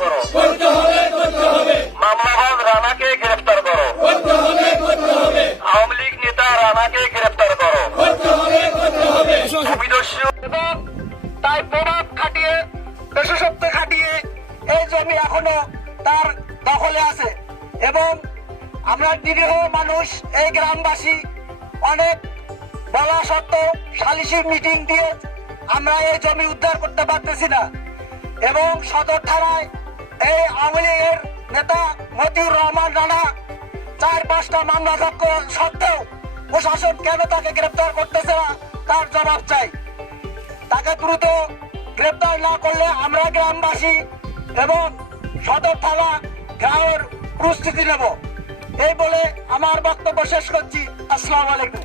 করো। ভূমিদস্যু খাটিয়ে এই জমি এখনও তার দখলে আছে। এবং আমরা মানুষ, এই গ্রামবাসী, অনেক বলা সত্ত্বেও সালিশি মিটিং দিয়ে আমরা এই জমি উদ্ধার করতে পারতেছি না। এবং সদর থানায় এই আওয়ামী লীগের নেতা মতিউর রহমান রানা চার পাঁচটা মামলা সত্ত্বেও- প্রশাসন কেন তাকে গ্রেপ্তার করতেছে না, তার জবাব চাই। তাকে দ্রুত গ্রেপ্তার না করলে আমরা গ্রামবাসী এবং সদর থানা গ্রামের প্রস্তুতি নেব। এই বলে আমার বক্তব্য শেষ করছি। আসসালামু আলাইকুম।